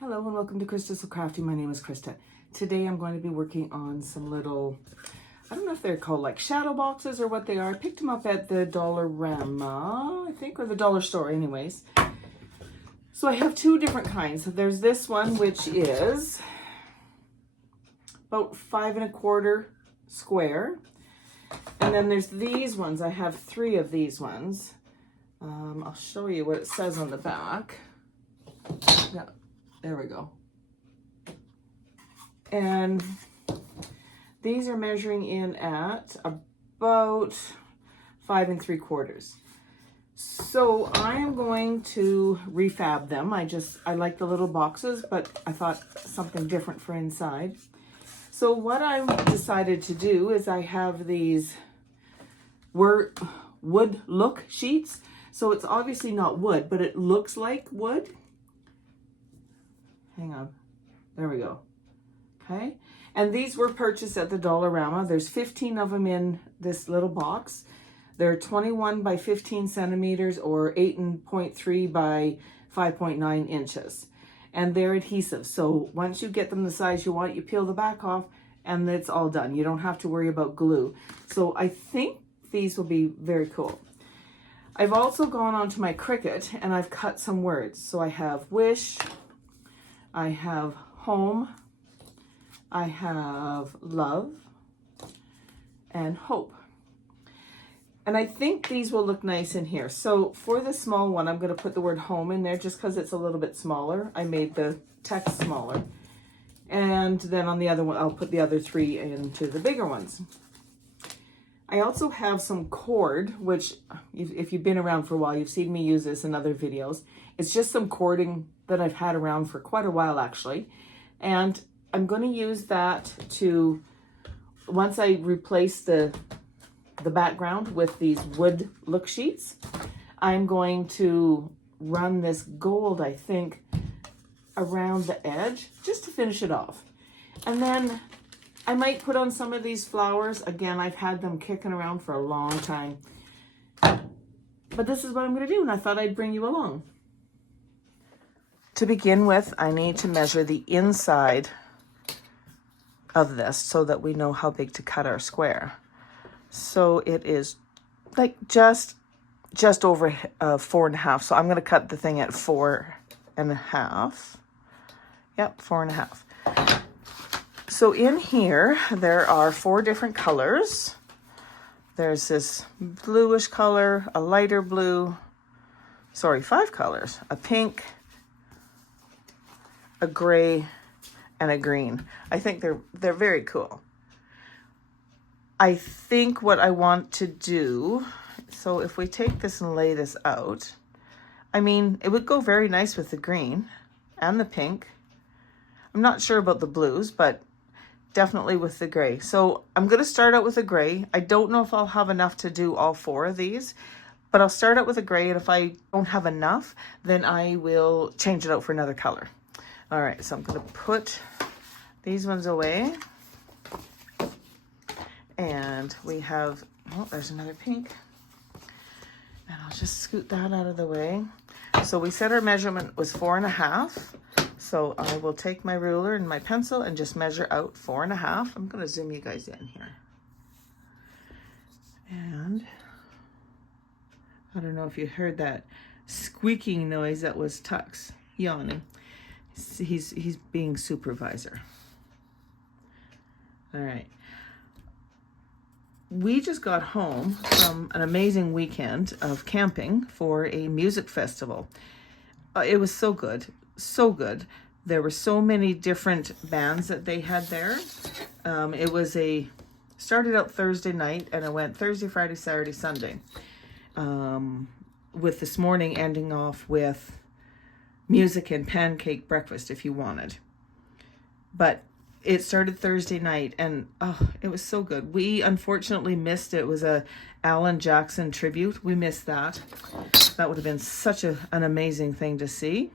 Hello and welcome to Krista's So Crafty. My name is Krista. Today I'm going to be working on some little, I don't know if they're called like shadow boxes or what they are. I picked them up at the Dollarama, I think, or the dollar store anyways. So I have two different kinds. There's this one which is about 5 1/4 square. And then there's these ones. I have 3 of these ones. I'll show you what it says on the back. Yeah. There we go. And these are measuring in at about 5 3/4. So I am going to refab them. I like the little boxes, but I thought something different for inside. So what I decided to do is I have these wood look sheets. So it's obviously not wood, but it looks like wood. Hang on. There we go. Okay. And these were purchased at the Dollarama. There's 15 of them in this little box. They're 21 by 15 centimeters or 8.3 by 5.9 inches. And they're adhesive. So once you get them the size you want, you peel the back off and it's all done. You don't have to worry about glue. So I think these will be very cool. I've also gone onto my Cricut and I've cut some words. So I have wish, I have home, I have love, and hope. And I think these will look nice in here. So for the small one, I'm going to put the word home in there just because it's a little bit smaller. I made the text smaller. And then on the other one, I'll put the other 3 into the bigger ones. I also have some cord, which if you've been around for a while, you've seen me use this in other videos. It's just some cording that I've had around for quite a while actually. And I'm going to use that to, once I replace the background with these wood look sheets, I'm going to run this gold, I think, around the edge just to finish it off. And then I might put on some of these flowers. Again, I've had them kicking around for a long time. But this is what I'm going to do, and I thought I'd bring you along. To begin with, I need to measure the inside of this so that we know how big to cut our square. So it is like just over 4 1/2. So I'm going to cut the thing at 4 1/2. Yep, 4 1/2. So in here, there are 4 different colors. There's this bluish color, a lighter blue, 5 colors, a pink, a gray, and a green. I think they're very cool. I think what I want to do, so if we take this and lay this out, I mean, it would go very nice with the green and the pink. I'm not sure about the blues, but definitely with the gray. So I'm going to start out with a gray. I don't know if I'll have enough to do all 4 of these, but I'll start out with a gray, and if I don't have enough, then I will change it out for another color. All right, so I'm going to put these ones away. And we have, oh, there's another pink. And I'll just scoot that out of the way. So we said our measurement was 4 1/2. So I will take my ruler and my pencil and just measure out 4 1/2. I'm going to zoom you guys in here. And I don't know if you heard that squeaking noise. That was Tux yawning. He's being supervisor. All right. We just got home from an amazing weekend of camping for a music festival. It was so good, so good. There were so many different bands that they had there. It started out Thursday night and it went Thursday, Friday, Saturday, Sunday. With this morning ending off with music and pancake breakfast if you wanted. But it started Thursday night and it was so good. We unfortunately missed it. It was a Alan Jackson tribute. We missed that. That would have been such an amazing thing to see.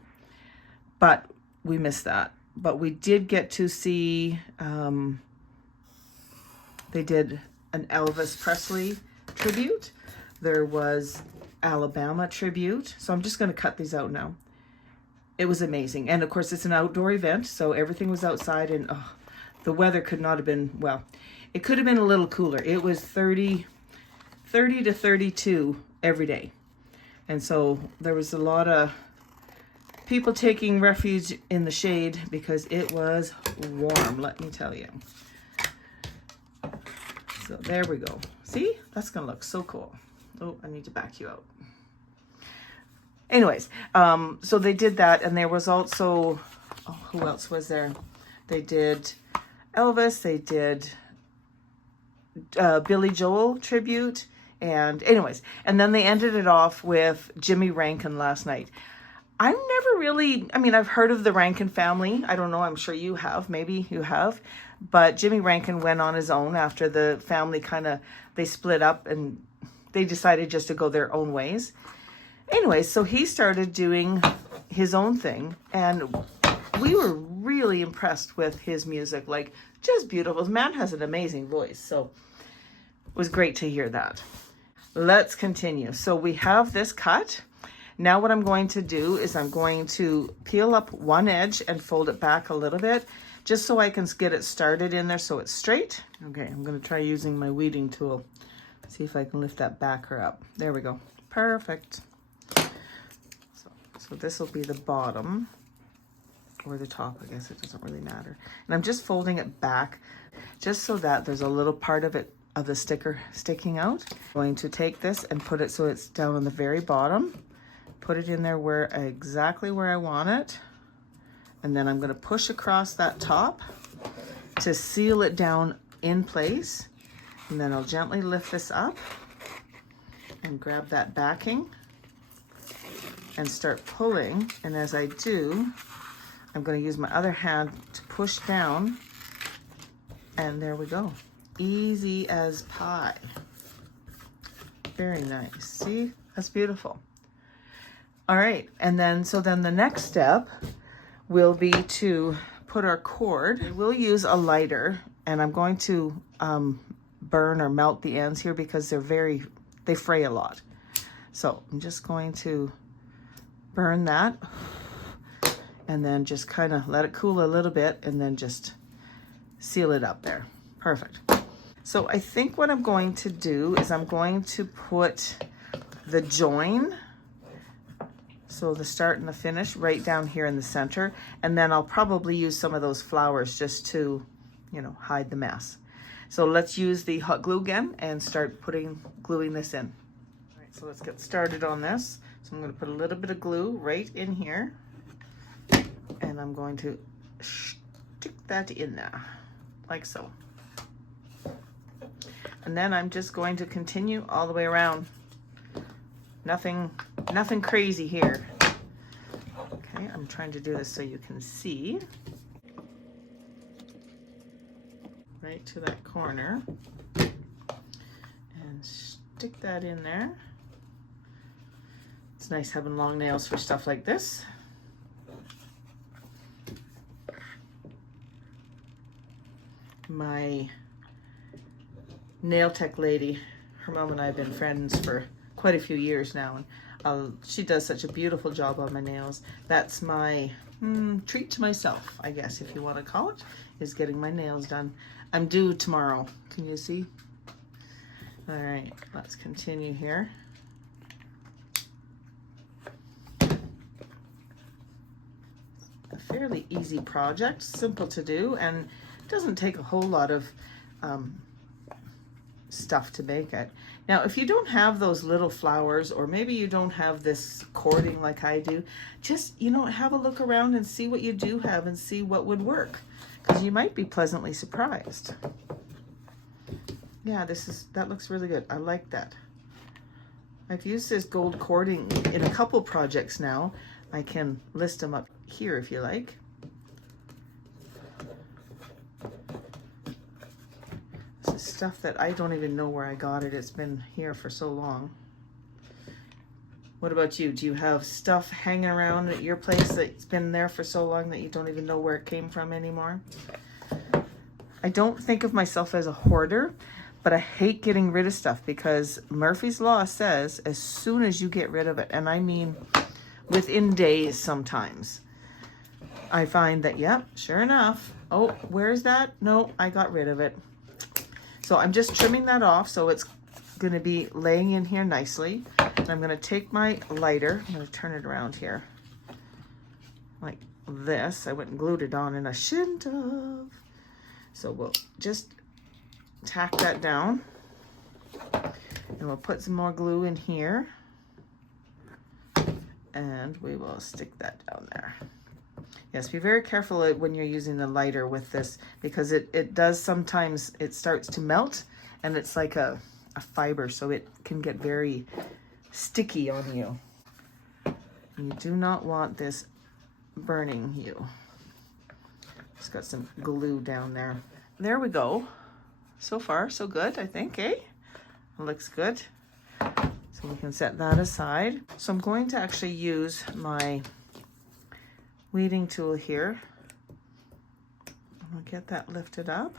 But we missed that. But we did get to see, they did an Elvis Presley tribute. There was Alabama tribute. So I'm just going to cut these out now. It was amazing. And of course, it's an outdoor event, so everything was outside, and the weather could not have been, well, it could have been a little cooler. It was 30 to 32 every day. And so there was a lot of people taking refuge in the shade because it was warm, let me tell you. So there we go. See, that's gonna look so cool. Oh, I need to back you out. Anyways, so they did that, and there was also, oh, who else was there? They did Elvis, they did Billy Joel tribute, and anyways, and then they ended it off with Jimmy Rankin last night. I've never really, I mean, I've heard of the Rankin family. I don't know, I'm sure you have, maybe you have, but Jimmy Rankin went on his own after the family they split up and they decided just to go their own ways. Anyway, so he started doing his own thing, and we were really impressed with his music, like just beautiful. The man has an amazing voice, so it was great to hear that. Let's continue. So we have this cut. Now what I'm going to do is I'm going to peel up one edge and fold it back a little bit, just so I can get it started in there so it's straight. Okay, I'm going to try using my weeding tool. See if I can lift that backer up. There we go. Perfect. So this will be the bottom, or the top, I guess it doesn't really matter. And I'm just folding it back just so that there's a little part of it, of the sticker sticking out. I'm going to take this and put it so it's down on the very bottom. Put it in there exactly where I want it. And then I'm going to push across that top to seal it down in place. And then I'll gently lift this up and grab that backing and start pulling. And as I do, I'm going to use my other hand to push down, and there we go. Easy as pie. Very nice. See, that's beautiful. All right, and then the next step will be to put our cord. We'll use a lighter, and I'm going to burn or melt the ends here because they fray a lot. So I'm just going to burn that, and then just kind of let it cool a little bit, and then just seal it up there. Perfect. So I think what I'm going to do is I'm going to put the join, so the start and the finish, right down here in the center, and then I'll probably use some of those flowers just to, you know, hide the mess. So let's use the hot glue again and start gluing this in. All right, so let's get started on this. So I'm going to put a little bit of glue right in here, and I'm going to stick that in there, like so. And then I'm just going to continue all the way around. Nothing crazy here. Okay, I'm trying to do this so you can see. Right to that corner. And stick that in there. It's nice having long nails for stuff like this. My nail tech lady, her mom and I have been friends for quite a few years now, and she does such a beautiful job on my nails. That's my treat to myself, I guess, if you want to call it, is getting my nails done. I'm due tomorrow. Can you see? All right, let's continue here. A fairly easy project, simple to do, and doesn't take a whole lot of stuff to make it. Now, if you don't have those little flowers, or maybe you don't have this cording like I do, just, you know, have a look around and see what you do have and see what would work, because you might be pleasantly surprised. Yeah, that looks really good. I like that. I've used this gold cording in a couple projects now. I can list them up here if you like. This is stuff that I don't even know where I got it. It's been here for so long. What about you? Do you have stuff hanging around at your place that's been there for so long that you don't even know where it came from anymore? I don't think of myself as a hoarder, but I hate getting rid of stuff because Murphy's Law says as soon as you get rid of it, and I mean within days sometimes, I find that, yep, sure enough. Oh, where's that? No, I got rid of it. So I'm just trimming that off so it's going to be laying in here nicely. And I'm going to take my lighter. I'm going to turn it around here like this. I went and glued it on and I shouldn't have. So we'll just tack that down. And we'll put some more glue in here. And we will stick that down there. Yes, be very careful when you're using the lighter with this, because it does sometimes, it starts to melt and it's like a fiber, so it can get very sticky on you. You do not want this burning you. Just got some glue down there. There we go. So far, so good, I think, eh? It looks good. So we can set that aside. So I'm going to actually use my weeding tool here. I'm gonna get that lifted up.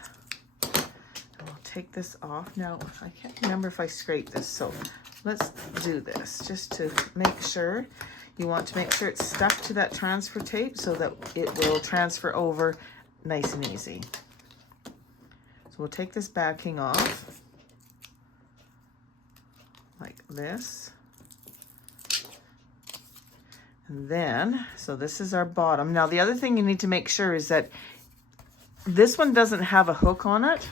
And we'll take this off. Now, I can't remember if I scraped this, so let's do this just to make sure. You want to make sure it's stuck to that transfer tape so that it will transfer over nice and easy. So we'll take this backing off like this. And then, so this is our bottom. Now the other thing you need to make sure is that this one doesn't have a hook on it,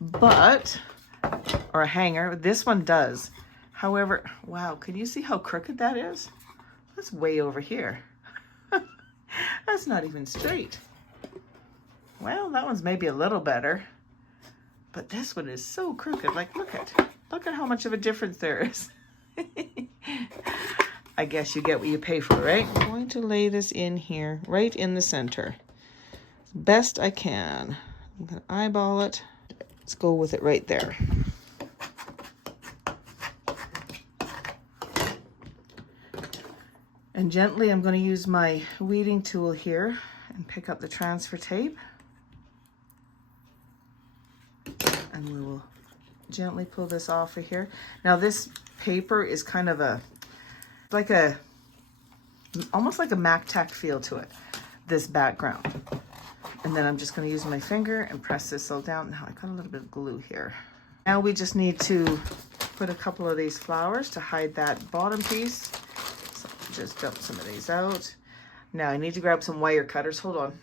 but, or a hanger. This one does. However, wow, can you see how crooked that is? That's way over here. That's not even straight. Well, that one's maybe a little better, but this one is so crooked. Like, look at how much of a difference there is. I guess you get what you pay for, right? I'm going to lay this in here, right in the center. Best I can. I'm going to eyeball it. Let's go with it right there. And gently, I'm going to use my weeding tool here and pick up the transfer tape. And we will gently pull this off of here. Now this paper is kind of almost like a Mac Tack feel to it, this background. And then I'm just going to use my finger and press this all down. Now I got a little bit of glue here. Now we just need to put a couple of these flowers to hide that bottom piece. So just dump some of these out. Now I need to grab some wire cutters. Hold on.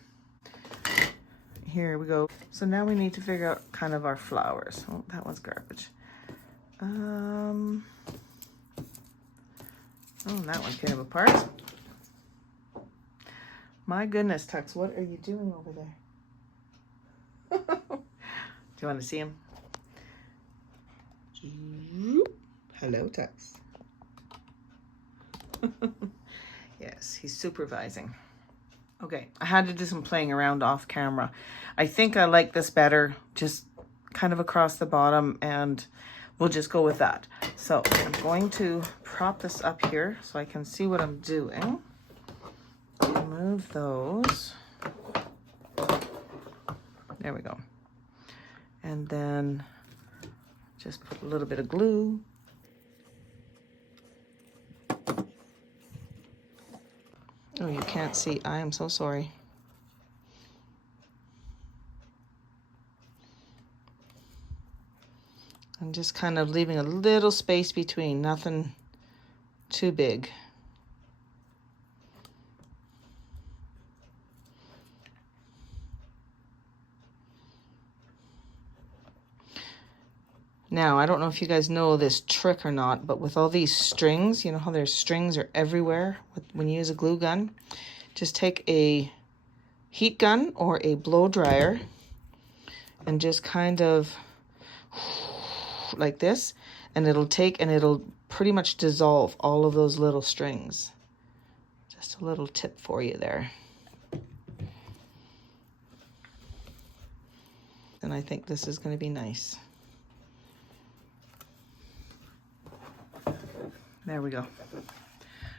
Here we go. So now we need to figure out kind of our flowers. Oh, that one's garbage. Oh, that one came apart. My goodness, Tux, what are you doing over there? Do you want to see him? Hello, Tux. Yes, he's supervising. Okay, I had to do some playing around off camera. I think I like this better, just kind of across the bottom, and we'll just go with that. So I'm going to prop this up here so I can see what I'm doing. Remove those. There we go. And then just put a little bit of glue. Oh, you can't see. I am so sorry. I'm just kind of leaving a little space between, nothing too big. Now, I don't know if you guys know this trick or not, but with all these strings, you know how there's strings are everywhere when you use a glue gun? Just take a heat gun or a blow dryer and just kind of like this, and it'll pretty much dissolve all of those little strings. Just a little tip for you there. And I think this is going to be nice. There we go.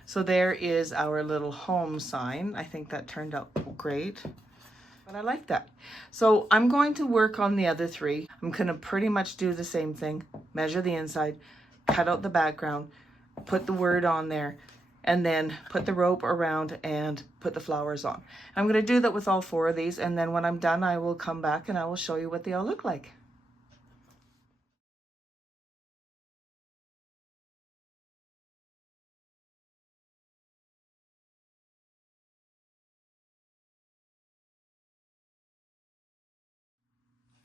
So there is our little home sign. I think that turned out great. But I like that. So I'm going to work on the other three. I'm going to pretty much do the same thing. Measure the inside, cut out the background, put the word on there, and then put the rope around and put the flowers on. I'm going to do that with all 4 of these, and then when I'm done, I will come back and I will show you what they all look like.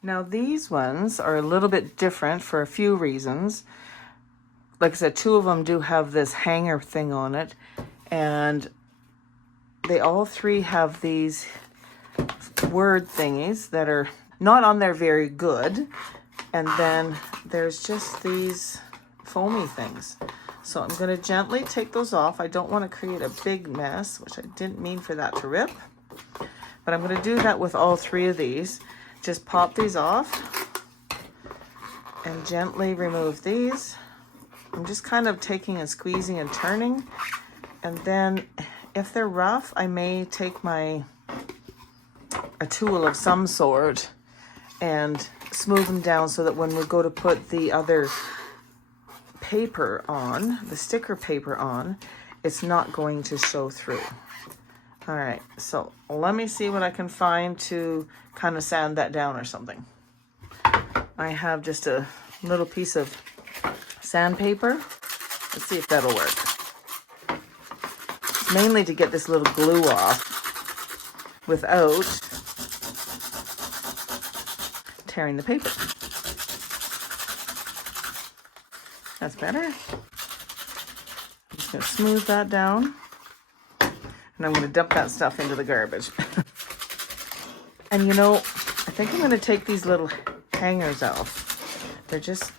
Now these ones are a little bit different for a few reasons. Like I said, 2 of them do have this hanger thing on it, and they all 3 have these word thingies that are not on there very good. And then there's just these foamy things. So I'm going to gently take those off. I don't want to create a big mess, which I didn't mean for that to rip. But I'm going to do that with all 3 of these. Just pop these off and gently remove these. I'm just kind of taking and squeezing and turning. And then if they're rough, I may take a tool of some sort and smooth them down so that when we go to put the other paper on, the sticker paper on, it's not going to show through. All right, so let me see what I can find to kind of sand that down or something. I have just a little piece of sandpaper. Let's see if that'll work. It's mainly to get this little glue off without tearing the paper. That's better. I'm just going to smooth that down. And I'm going to dump that stuff into the garbage. And you know, I think I'm going to take these little hangers off. They're just,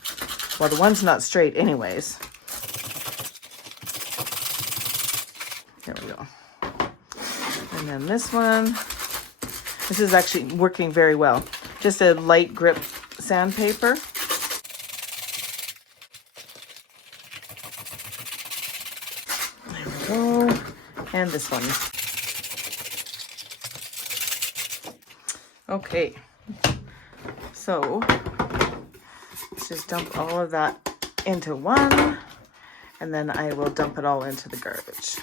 well, the one's not straight anyways. There we go. And then this one, this is actually working very well. Just a light grip sandpaper. There we go. And this one. Okay, so let's just dump all of that into one, and then I will dump it all into the garbage.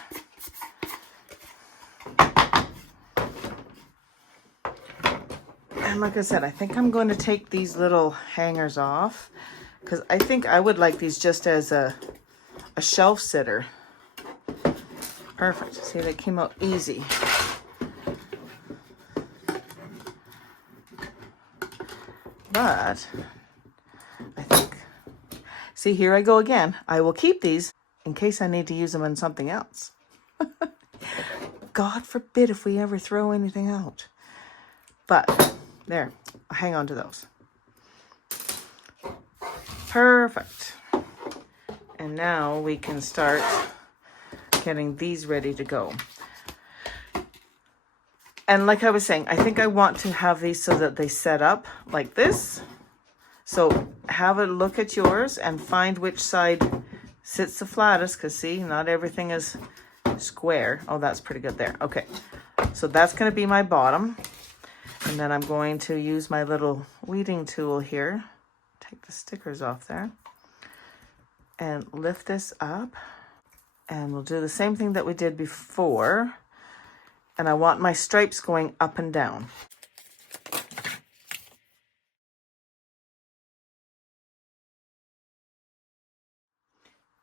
And like I said, I think I'm going to take these little hangers off because I think I would like these just as a shelf sitter. Perfect. See, they came out easy. But I think, see, here I go again. I will keep these in case I need to use them on something else. God forbid if we ever throw anything out. But there, I'll hang on to those. Perfect. And now we can start getting these ready to go. And like I was saying, I think I want to have these so that they set up like this. So have a look at yours and find which side sits the flattest, because see, not everything is square. Oh, that's pretty good there. Okay, so that's going to be my bottom. And then I'm going to use my little weeding tool here. Take the stickers off there. And lift this up. And we'll do the same thing that we did before. And I want my stripes going up and down.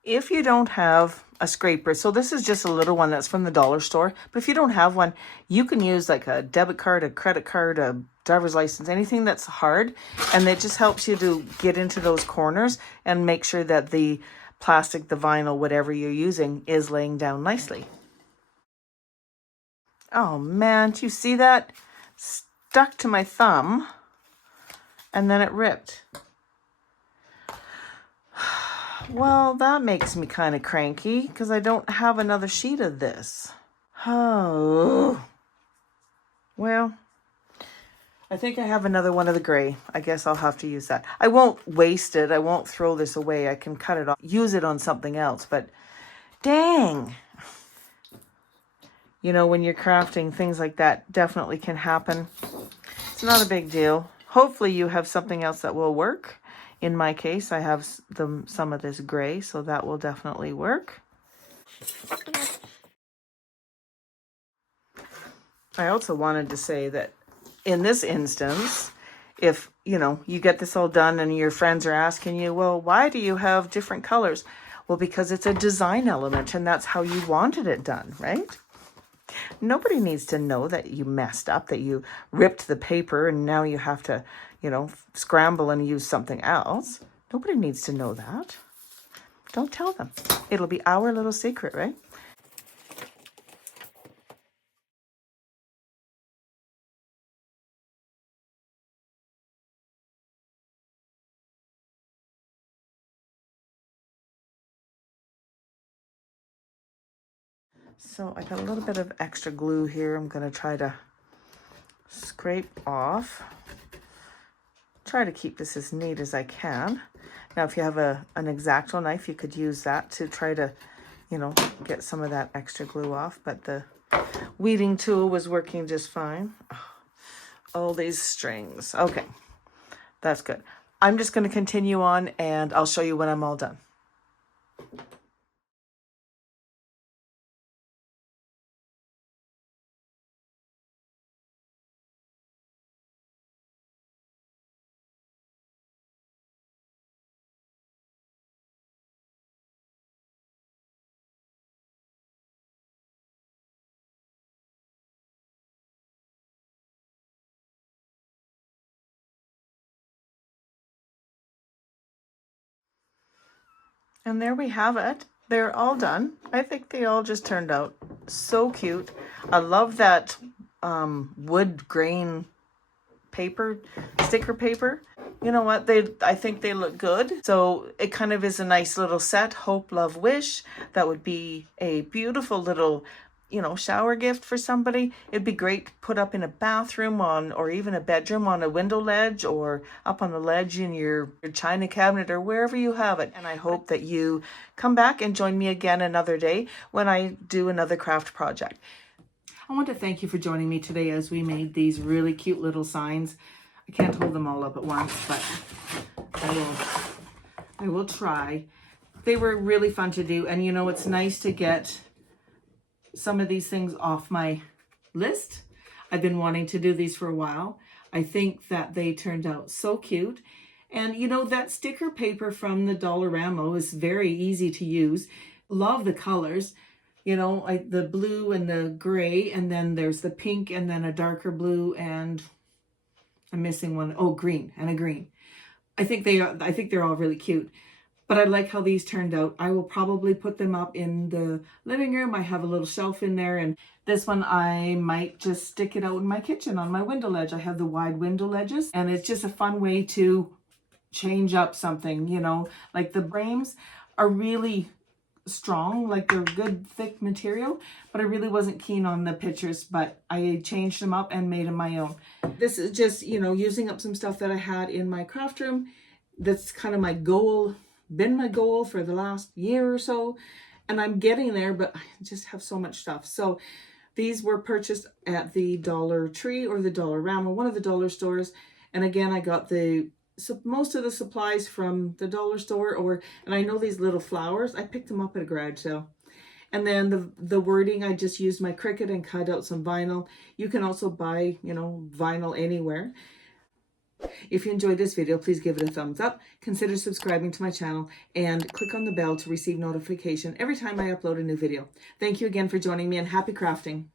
If you don't have a scraper, so this is just a little one that's from the dollar store, but if you don't have one, you can use like a debit card, a credit card, a driver's license, anything that's hard, and it just helps you to get into those corners and make sure that the plastic, the vinyl, whatever you're using is laying down nicely. Oh man, do you see that? Stuck to my thumb and then it ripped. Well, that makes me kind of cranky because I don't have another sheet of this. Oh, well, I think I have another one of the gray. I guess I'll have to use that. I won't waste it. I won't throw this away. I can cut it off, use it on something else, but dang. You know, when you're crafting, things like that definitely can happen. It's not a big deal. Hopefully you have something else that will work. In my case, I have some of this gray, so that will definitely work. I also wanted to say that in this instance, if, you get this all done and your friends are asking you, well, why do you have different colors? Well, because it's a design element and that's how you wanted it done, right? Nobody needs to know that you messed up, that you ripped the paper and now you have to, scramble and use something else. Nobody needs to know that. Don't tell them. It'll be our little secret, right? So I got a little bit of extra glue here. I'm going to try to scrape off. Try to keep this as neat as I can. Now, if you have an X-Acto knife, you could use that to try to, get some of that extra glue off. But the weeding tool was working just fine. All these strings. Okay, that's good. I'm just going to continue on and I'll show you when I'm all done. And there we have it. They're all done. I think they all just turned out so cute. I love that wood grain paper, sticker paper. You know what? I think they look good. So it kind of is a nice little set. Hope, love, wish. That would be a beautiful little, shower gift for somebody. It'd be great to put up in a bathroom or even a bedroom on a window ledge or up on the ledge in your china cabinet or wherever you have it. And I hope that you come back and join me again another day when I do another craft project. I want to thank you for joining me today as we made these really cute little signs. I can't hold them all up at once, but I will try. They were really fun to do, and it's nice to get some of these things off my list. I've been wanting to do these for a while. I think that they turned out so cute. And that sticker paper from the Dollarama is very easy to use. Love the colors. The blue and the gray, and then there's the pink and then a darker blue, and I'm missing one. Oh, green and a green. I think they're all really cute. But I like how these turned out. I will probably put them up in the living room. I have a little shelf in there, and this one I might just stick it out in my kitchen on my window ledge. I have the wide window ledges, and it's just a fun way to change up something, like the frames are really strong, like they're good thick material, but I really wasn't keen on the pictures, but I changed them up and made them my own. This is just, using up some stuff that I had in my craft room. That's kind of my goal, been my goal for the last year or so, and I'm getting there, but I just have so much stuff. So these were purchased at the Dollar Tree or the Dollarama, one of the dollar stores. And again, I got most of the supplies from the dollar store, and I know these little flowers, I picked them up at a garage sale. And then the wording, I just used my Cricut and cut out some vinyl. You can also buy, vinyl anywhere. If you enjoyed this video, please give it a thumbs up. Consider subscribing to my channel and click on the bell to receive notification every time I upload a new video. Thank you again for joining me, and happy crafting.